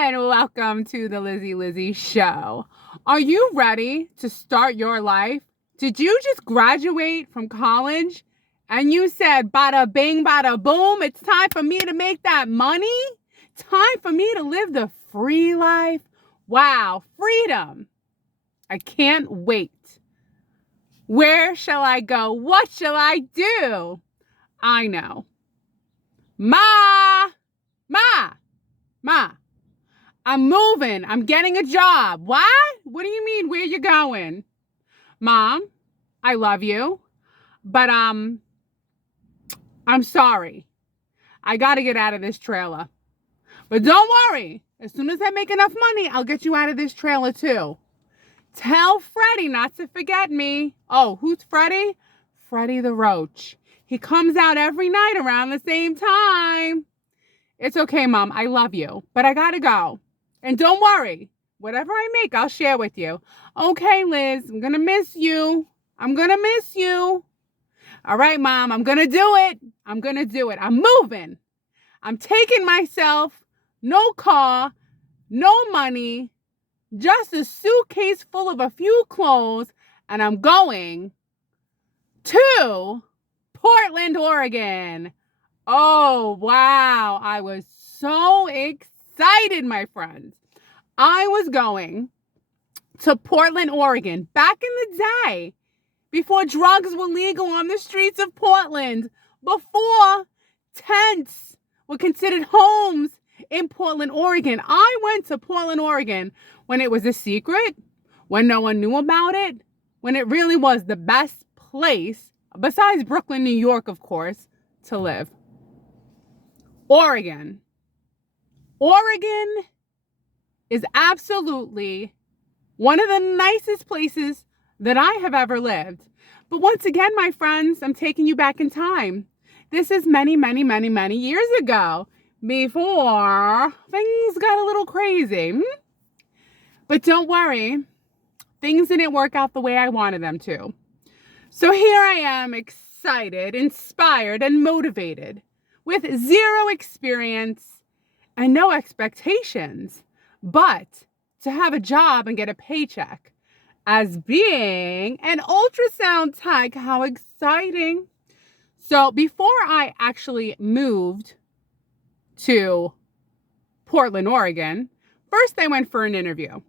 And welcome to the Lizzy Show. Are you ready to start your life? Did you just graduate from college and you said, bada bing, bada boom, it's time for me to make that money? Time for me to live the free life? Wow, freedom. I can't wait. Where shall I go? What shall I do? I know. Ma! I'm moving. I'm getting a job. What? What do you mean? Where you going? Mom, I love you, but I'm sorry. I got to get out of this trailer. But don't worry. As soon as I make enough money, I'll get you out of this trailer too. Tell Freddie not to forget me. Oh, who's Freddie? Freddie the Roach. He comes out every night around the same time. It's okay, Mom. I love you, but I got to go. And don't worry, whatever I make, I'll share with you. Okay, Liz, I'm going to miss you. I'm All right, Mom, I'm going to do it. I'm moving. I'm taking myself, no car, no money, just a suitcase full of a few clothes, and I'm going to Portland, Oregon. Oh, wow. I was so excited, my friends. I was going to Portland, Oregon back in the day, before drugs were legal on the streets of Portland, before tents were considered homes in Portland, Oregon. I went to Portland, Oregon when it was a secret, when no one knew about it, when it really was the best place, besides Brooklyn, New York, of course, to live. Oregon is absolutely one of the nicest places that I have ever lived. But once again, my friends, I'm taking you back in time. This is many years ago, before things got a little crazy. But don't worry, things didn't work out the way I wanted them to. So here I am, excited, inspired, and motivated, with zero experience and no expectations, but to have a job and get a paycheck as being an ultrasound tech. How exciting. So before I actually moved to Portland, Oregon, first I went for an interview.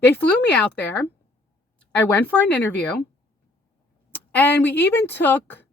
They flew me out there. I went for an interview, and we even took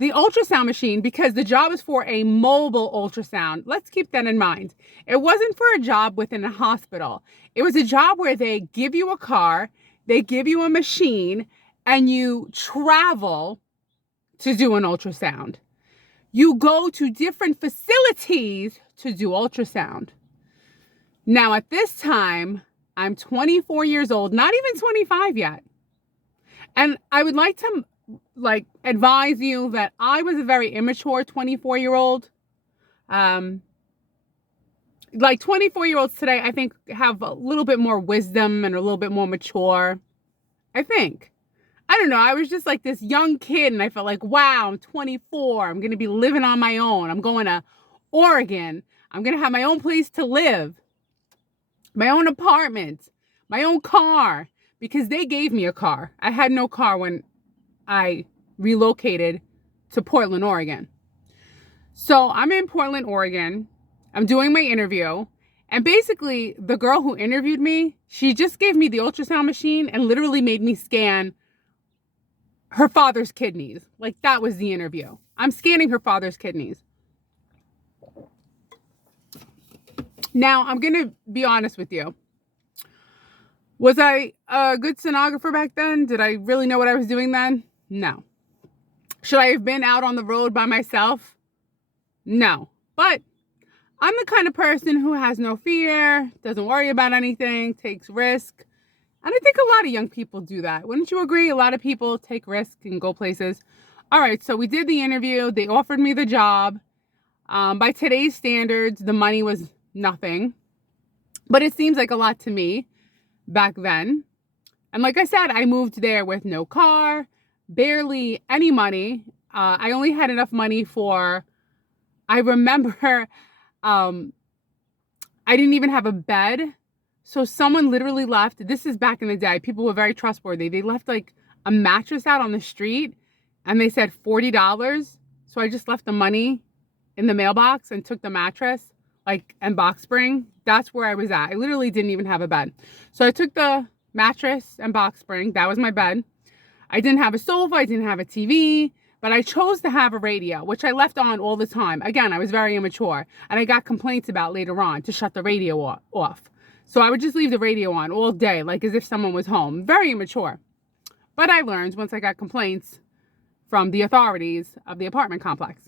the ultrasound machine because the job is for a mobile ultrasound. Let's keep that in mind. It wasn't for a job within a hospital. It was a job where they give you a car, they give you a machine, and you travel to do an ultrasound. You go to different facilities to do ultrasound. Now, at this time, I'm 24 years old, not even 25 yet. And I would like to advise you that I was a very immature 24-year-old. 24-year-olds today, I think, have a little bit more wisdom and a little bit more mature. I think. I don't know. I was just like this young kid, and I felt like, wow, I'm 24. I'm going to be living on my own. I'm going to Oregon. I'm going to have my own place to live, my own apartment, my own car, because they gave me a car. I had no car when I relocated to Portland, Oregon. So I'm in Portland, Oregon. I'm doing my interview. And basically, the girl who interviewed me, she just gave me the ultrasound machine and literally made me scan her father's kidneys. Like, that was the interview. I'm scanning her father's kidneys. Now, I'm going to be honest with you. Was I a good sonographer back then? Did I really know what I was doing then? No. Should I have been out on the road by myself? No. But I'm the kind of person who has no fear, doesn't worry about anything, takes risk. And I think a lot of young people do that. Wouldn't you agree? A lot of people take risks and go places. All right, so we did the interview. They offered me the job. By today's standards, the money was nothing. But it seems like a lot to me back then. And like I said, I moved there with no car, barely any money. I only had enough money for, I remember, I I didn't even have a bed. So someone literally left. This is back in the day. People were very trustworthy. They left like a mattress out on the street and they said $40. So I just left the money in the mailbox and took the mattress, like, and box spring. That's where I was at. I literally didn't even have a bed. So I took the mattress and box spring. That was my bed. I didn't have a sofa. I didn't have a TV. But I chose to have a radio, which I left on all the time. Again, I was very immature. And I got complaints about later on to shut the radio off. So I would just leave the radio on all day, like as if someone was home. Very immature. But I learned once I got complaints from the authorities of the apartment complex.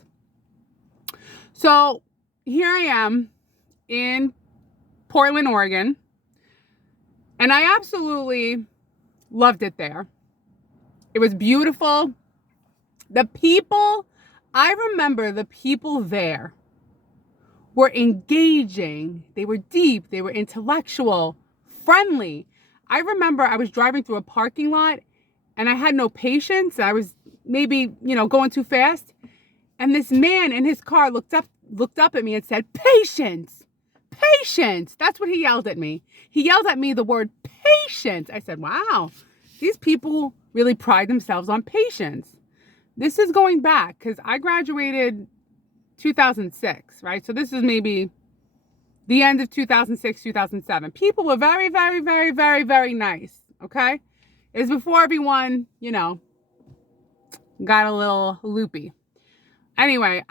So here I am in Portland, Oregon. And I absolutely loved it there. It was beautiful. The people, I remember the people there were engaging. They were deep. They were intellectual, friendly. I remember I was driving through a parking lot and I had no patience. I was maybe, going too fast. And this man in his car looked up at me and said, patience, patience. That's what he yelled at me. He yelled at me the word patience. I said, wow, these people really pride themselves on patience. This is going back because I graduated 2006, right? So this is maybe the end of 2006, 2007. People were very, very, very, very, very nice, okay? It was before everyone, got a little loopy. Anyway,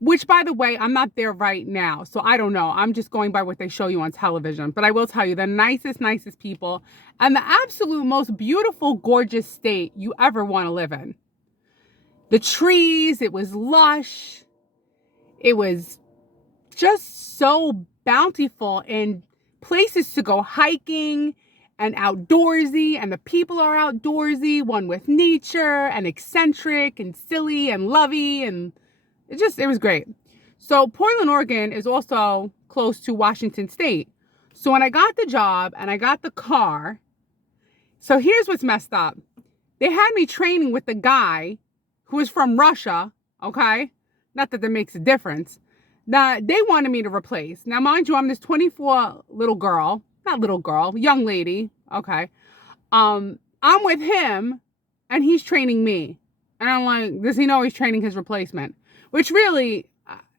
which, by the way, I'm not there right now, so I don't know. I'm just going by what they show you on television. But I will tell you, the nicest people and the absolute most beautiful, gorgeous state you ever want to live in. The trees, it was lush. It was just so bountiful and places to go hiking and outdoorsy, and the people are outdoorsy, one with nature and eccentric and silly and lovey, and it was great. So Portland, Oregon is also close to Washington State. So when I got the job and I got the car, so here's what's messed up. They had me training with the guy who was from Russia, okay? Not that makes a difference. That they wanted me to replace. Now, mind you, I'm this 24 young lady, okay? I'm with him and he's training me. And I'm like, does he know he's training his replacement? Which really,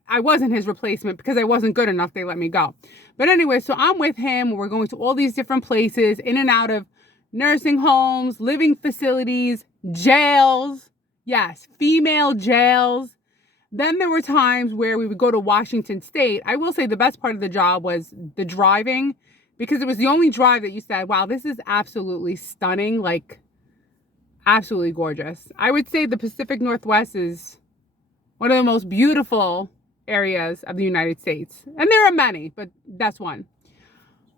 I wasn't his replacement because I wasn't good enough. They let me go. But anyway, so I'm with him. We're going to all these different places, in and out of nursing homes, living facilities, jails. Yes, female jails. Then there were times where we would go to Washington State. I will say the best part of the job was the driving, because it was the only drive that you said, wow, this is absolutely stunning, like absolutely gorgeous. I would say the Pacific Northwest is one of the most beautiful areas of the United States. And there are many, but that's one.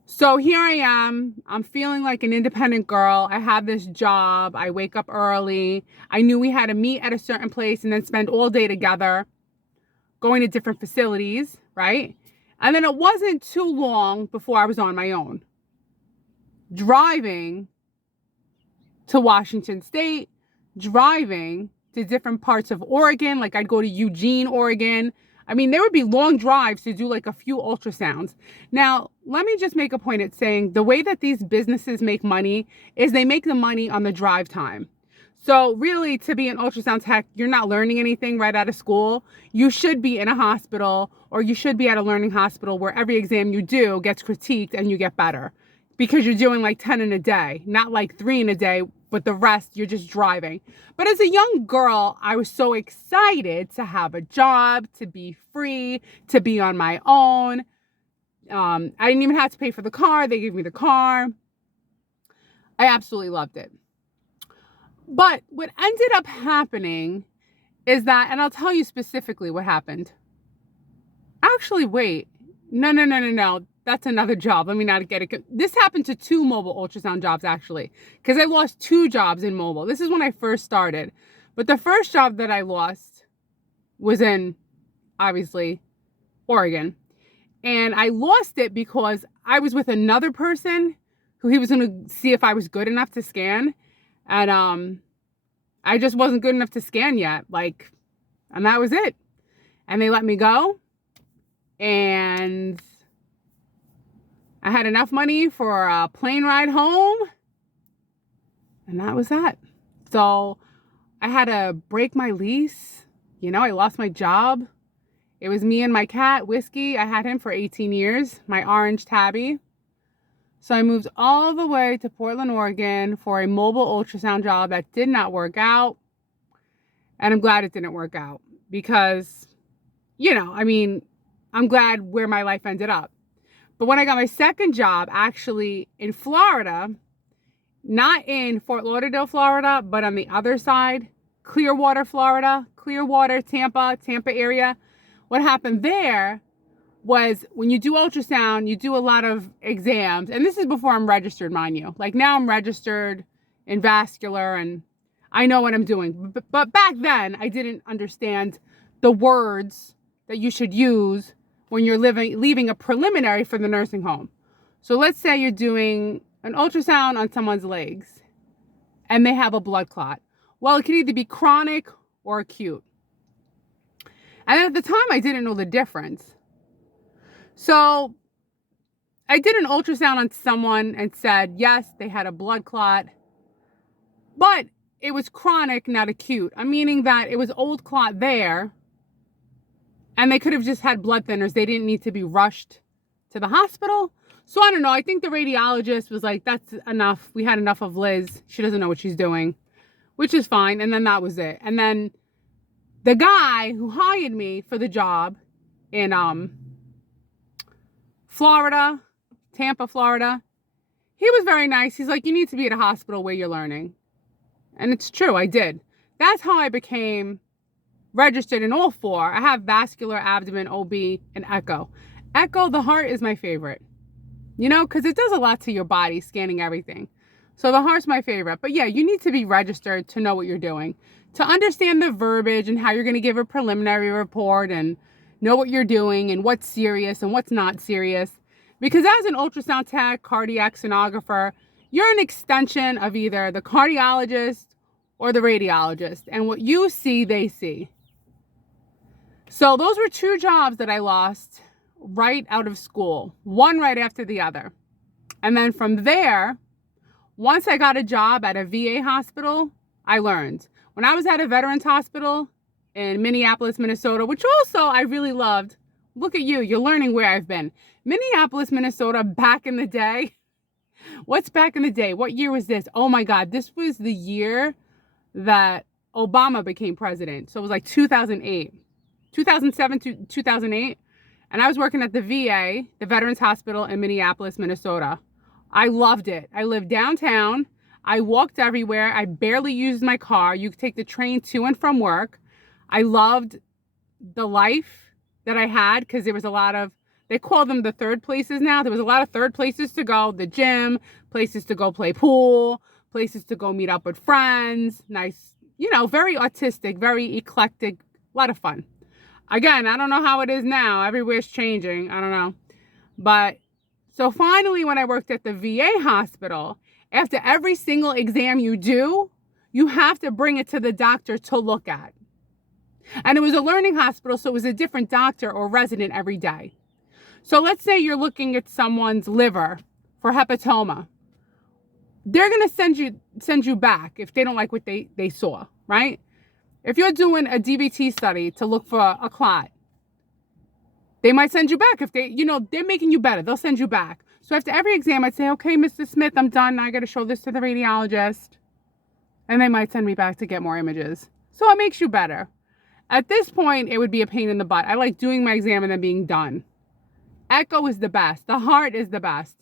So here I am. I'm feeling like an independent girl. I have this job. I wake up early. I knew we had to meet at a certain place and then spend all day together going to different facilities, right? And then it wasn't too long before I was on my own, driving to Washington State, driving to different parts of Oregon. Like I'd go to Eugene, Oregon. I mean, there would be long drives to do like a few ultrasounds. Now, let me just make a point at saying the way that these businesses make money is they make the money on the drive time. So really, to be an ultrasound tech, you're not learning anything right out of school. You should be in a hospital, or you should be at a learning hospital where every exam you do gets critiqued and you get better, because you're doing like 10 in a day, not like 3 in a day, but the rest you're just driving. But as a young girl, I was so excited to have a job, to be free, to be on my own. I didn't even have to pay for the car. They gave me the car. I absolutely loved it. But what ended up happening is that, and I'll tell you specifically what happened. Actually, wait. No. That's another job. Let me not get it. This happened to 2 mobile ultrasound jobs, actually, because I lost 2 jobs in mobile. This is when I first started. But the first job that I lost was in, obviously, Oregon. And I lost it because I was with another person who he was going to see if I was good enough to scan. And I just wasn't good enough to scan yet. And that was it. And they let me go. And and I had enough money for a plane ride home, and that was that. So I had to break my lease. You know, I lost my job. It was me and my cat, Whiskey. I had him for 18 years, my orange tabby. So I moved all the way to Portland, Oregon for a mobile ultrasound job that did not work out. And I'm glad it didn't work out because, you know, I mean, I'm glad where my life ended up. But when I got my second job, actually in Florida, not in Fort Lauderdale, Florida, but on the other side, Clearwater, Florida, Clearwater, Tampa area. What happened there was when you do ultrasound, you do a lot of exams. And this is before I'm registered, mind you. Like now I'm registered in vascular and I know what I'm doing. But back then, I didn't understand the words that you should use when you're leaving a preliminary for the nursing home. So let's say you're doing an ultrasound on someone's legs and they have a blood clot. Well, it can either be chronic or acute. And at the time, I didn't know the difference. So I did an ultrasound on someone and said, yes, they had a blood clot, but it was chronic, not acute. I'm meaning that it was old clot there and they could have just had blood thinners. They didn't need to be rushed to the hospital. So I don't know. I think the radiologist was like, that's enough. We had enough of Liz. She doesn't know what she's doing, which is fine. And then that was it. And then the guy who hired me for the job in Florida, Tampa, Florida, he was very nice. He's like, you need to be at a hospital where you're learning. And it's true, I did. That's how I became registered in all four. I have vascular, abdomen, OB, and echo. Echo, the heart is my favorite. You know, because it does a lot to your body, scanning everything. So the heart's my favorite. But yeah, you need to be registered to know what you're doing. To understand the verbiage and how you're going to give a preliminary report and know what you're doing and what's serious and what's not serious. Because as an ultrasound tech, cardiac sonographer, you're an extension of either the cardiologist or the radiologist. And what you see, they see. So those were two jobs that I lost right out of school, one right after the other. And then from there, once I got a job at a VA hospital, I learned. When I was at a veterans hospital in Minneapolis, Minnesota, which also I really loved. Look at you, you're learning where I've been. Minneapolis, Minnesota, back in the day. What's back in the day? What year was this? Oh my God, this was the year that Obama became president. So it was like 2008, 2007 to 2008. And I was working at the VA, the Veterans Hospital in Minneapolis, Minnesota. I loved it. I lived downtown. I walked everywhere. I barely used my car. You could take the train to and from work. I loved the life that I had because there was a lot of, they call them the third places now. There was a lot of third places to go. The gym, places to go play pool, places to go meet up with friends. Nice, you know, very artistic, very eclectic, a lot of fun. Again, I don't know how it is now. Everywhere's changing. I don't know. But so finally, when I worked at the VA hospital, after every single exam you do, you have to bring it to the doctor to look at. And it was a learning hospital, so it was a different doctor or resident every day. So let's say you're looking at someone's liver for hepatoma. They're going to send you back if they don't like what they saw, right? If you're doing a DVT study to look for a clot, they might send you back. If they're making you better, they'll send you back. So after every exam, I'd say, okay, Mr. Smith, I'm done. Now I got to show this to the radiologist. And they might send me back to get more images. So it makes you better. At this point, it would be a pain in the butt. I like doing my exam and then being done. Echo is the best. The heart is the best.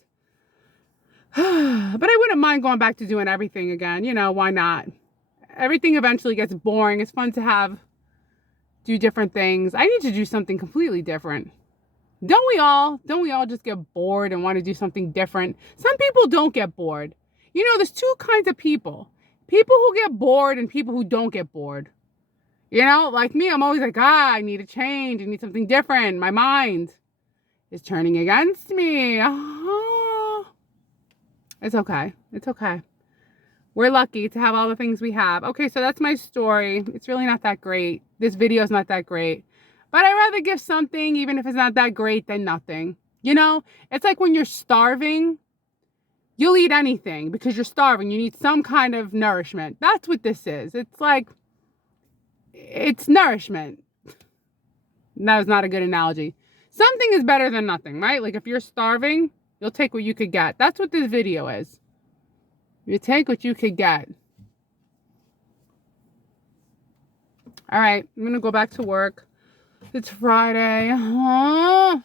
But I wouldn't mind going back to doing everything again. You know, why not? Everything eventually gets boring. It's fun to do different things. I need to do something completely different. Don't we all just get bored and want to do something different? Some people don't get bored. You know, there's two kinds of people. People who get bored and people who don't get bored. You know, like me, I'm always like, I need a change. I need something different. My mind is turning against me. Oh. It's okay. It's okay. We're lucky to have all the things we have. Okay, so that's my story. It's really not that great. This video is not that great. But I'd rather give something, even if it's not that great, than nothing. You know, it's like when you're starving, you'll eat anything because you're starving. You need some kind of nourishment. That's what this is. It's like, it's nourishment. That was not a good analogy. Something is better than nothing, right? Like if you're starving, you'll take what you could get. That's what this video is. You take what you could get. All right, I'm going to go back to work. It's Friday. Huh?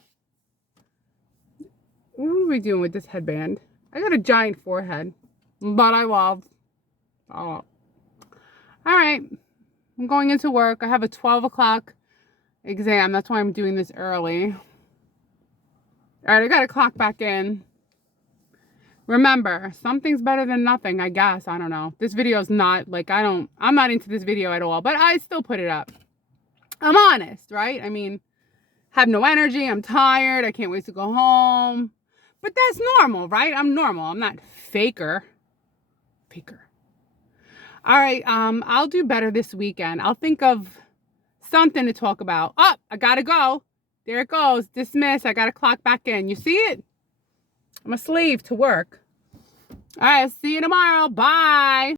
What are we doing with this headband? I got a giant forehead, but I love. Oh. All right, I'm going into work. I have a 12 o'clock exam. That's why I'm doing this early. All right, I got to clock back in. Remember, something's better than nothing, I guess. I don't know. This video's not, like, I'm not into this video at all, but I still put it up. I'm honest, right? I mean, have no energy. I'm tired. I can't wait to go home. But that's normal, right? I'm normal. I'm not faker. All right, I'll do better this weekend. I'll think of something to talk about. Oh, I gotta go. There it goes. Dismiss. I gotta clock back in. You see it? I'm a slave to work. All right, see you tomorrow. Bye.